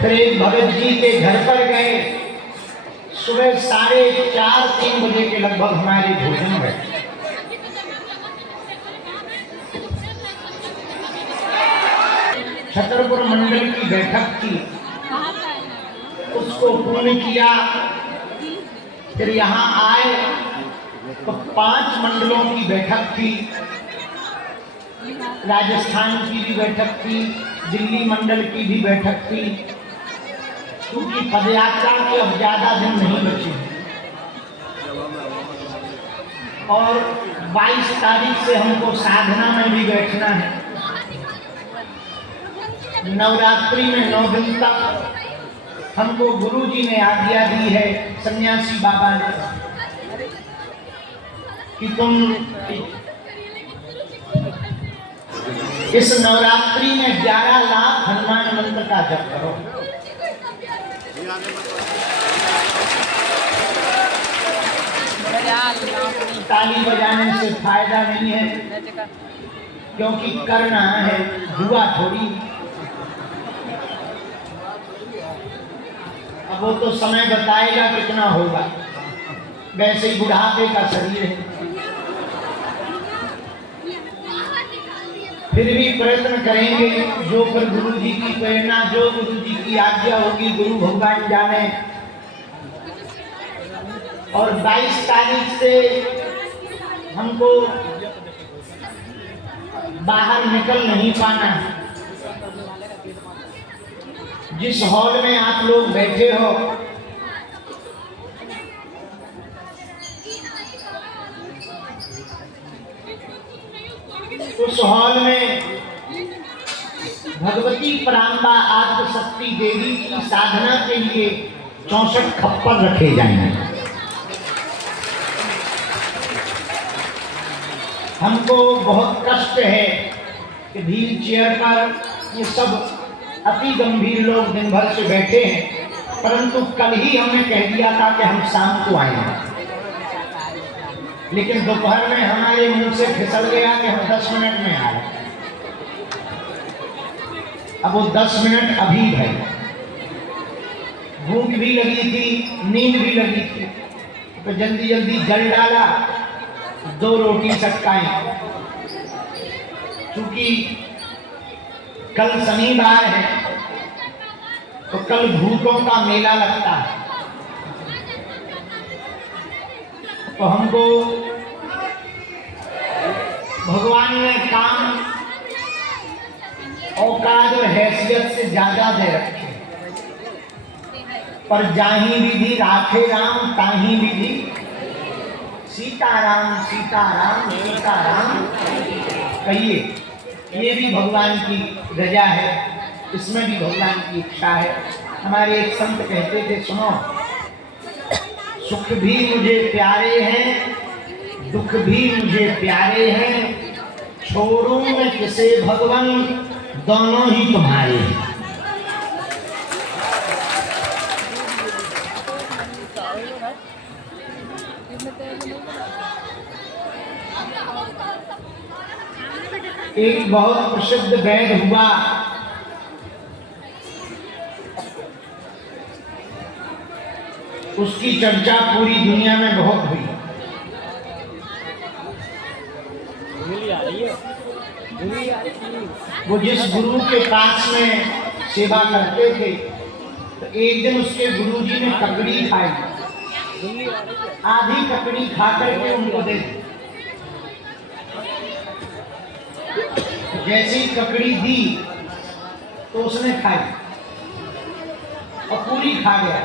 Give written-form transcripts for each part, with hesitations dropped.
फिर एक भगत जी के घर पर गए। सुबह 4:30-3 बजे के लगभग हमारे भोजन में छतरपुर मंडल की बैठक थी, उसको पूर्ण किया। फिर यहाँ आए तो 5 मंडलों की बैठक थी, राजस्थान की भी बैठक थी, दिल्ली मंडल की भी बैठक थी। क्योंकि पदयात्रा के अब ज्यादा दिन नहीं बचे और 22 तारीख से हमको साधना में भी बैठना है। नवरात्रि में 9 दिन तक हमको गुरु जी ने आज्ञा दी है, सन्यासी बाबा ने, कि तुम इस नवरात्रि में 11 लाख हनुमान मंत्र का जप करो। ताली बजाने से फायदा नहीं है, क्योंकि करना है, हुआ थोड़ी। अब वो तो समय बताएगा कितना होगा, वैसे ही बुढ़ापे का शरीर है। फिर भी प्रयत्न करेंगे, जो पर गुरु जी की प्रेरणा, जो गुरु जी की आज्ञा होगी, गुरु भगवान जाने। और 22 तारीख से हमको बाहर निकल नहीं पाना है। जिस हॉल में आप लोग बैठे हो, उस हॉल में भगवती पराम्बा आद्यशक्ति देवी की साधना के लिए 64 खप्पर रखे जाएंगे। हमको बहुत कष्ट है कि व्हील चेयर पर ये सब अति गंभीर लोग दिन भर से बैठे हैं, परंतु कल ही हमने कह दिया था कि हम शाम को आएंगे, लेकिन दोपहर में हमारे मुंह से फिसल गया कि हम 10 मिनट में आ रहे। अब वो 10 मिनट अभी है, भूख भी लगी थी, नींद भी लगी थी, तो जल्दी जल्दी जल डाला, 2 रोटी चटकाई। क्योंकि कल शनिवार है तो कल भूतों का मेला लगता है, तो हमको भगवान ने काम औकात और हैसियत से ज्यादा दे रखे। पर जाही विधि राखे राम, ताही विधि सीताराम सीताराम सीताराम कहिए। ये भी भगवान की रजा है, इसमें भी भगवान की इच्छा है। हमारे एक संत कहते थे, सुनो, सुख भी मुझे प्यारे हैं, दुख भी मुझे प्यारे हैं, छोड़ूं मैं किसे भगवान, दोनों ही तुम्हारे हैं। एक बहुत प्रसिद्ध वैद्य हुआ, उसकी चर्चा पूरी दुनिया में बहुत हुई। वो जिस गुरु के पास में सेवा करते थे, तो एक दिन उसके गुरु जी ने ककड़ी खाई, आधी ककड़ी खा करके उनको दे दी। जैसी ककड़ी दी तो उसने खाई और पूरी खा गया,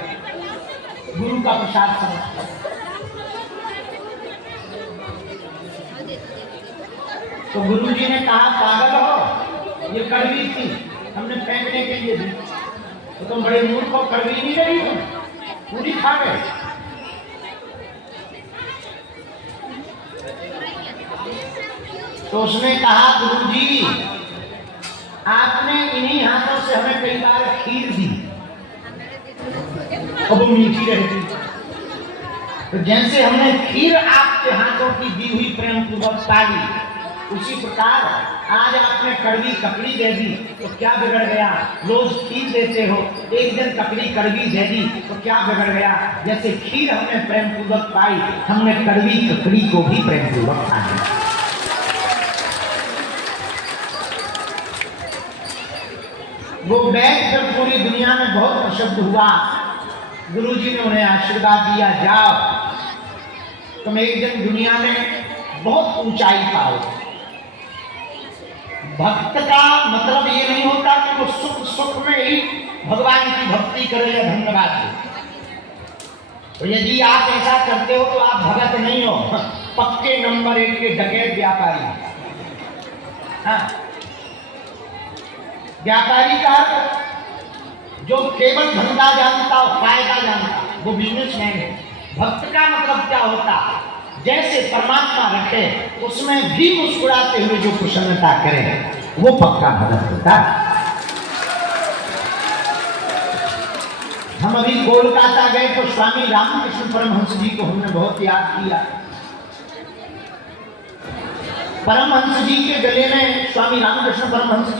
गुरु का प्रसाद समझकर। तो गुरु जी ने कहा, पागल हो, ये कड़वी थी, हमने फेंकने के लिए दी, तो तुम बड़े मूर्ख हो, कड़वी नहीं रही हो, पूरी खा गए। तो उसने कहा, गुरुजी आपने इन्हीं हाथों से हमें कई बार खीर दी, अब वो मीठी रहती, तो जैसे हमने खीर आपके हाथों की दी हुई प्रेम पूर्वक पाली, उसी प्रकार आज आपने कड़वी ककड़ी दे दी तो क्या बिगड़ गया? रोज खीर देते हो, एक दिन ककड़ी कड़वी दे दी तो क्या बिगड़ गया? जैसे खीर हमने प्रेम पूर्वक पाई, हमने कड़वी ककड़ी को भी प्रेम पूर्वक खाया। वो वैद्य फिर पूरी दुनिया में बहुत प्रसिद्ध हुआ। गुरुजी ने उन्हें आशीर्वाद दिया, जाओ तुम एक दिन दुनिया में बहुत ऊंचाई पाओ। भक्त का मतलब ये नहीं होता कि वो सुख सुख में ही भगवान की भक्ति करे या धन्यवाद दे। तो यदि आप ऐसा करते हो तो आप भगत नहीं हो, पक्के नंबर 1 के डकैत व्यापारी। हाँ, व्यापारी का जो केवल धंधा जानता हो, फायदा जानता, वो बिजनेसमैन है। भक्त का मतलब क्या होता? जैसे परमात्मा रखे उसमें भी मुस्कुराते हुए जो प्रसन्नता करे, वो पक्का भक्त होता। हम अभी कोलकाता गए तो स्वामी रामकृष्ण परमहंस जी को हमने बहुत याद किया। परमहंस जी के गले में स्वामी रामकृष्ण परमहंस